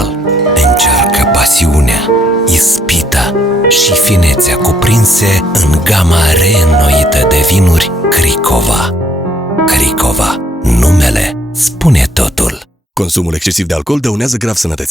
final încearcă pasiunea, ispita și finețea cuprinse în gama reînnoită de vinuri Cricova. Cricova, numele spune totul. Consumul excesiv de alcool dăunează grav sănătății.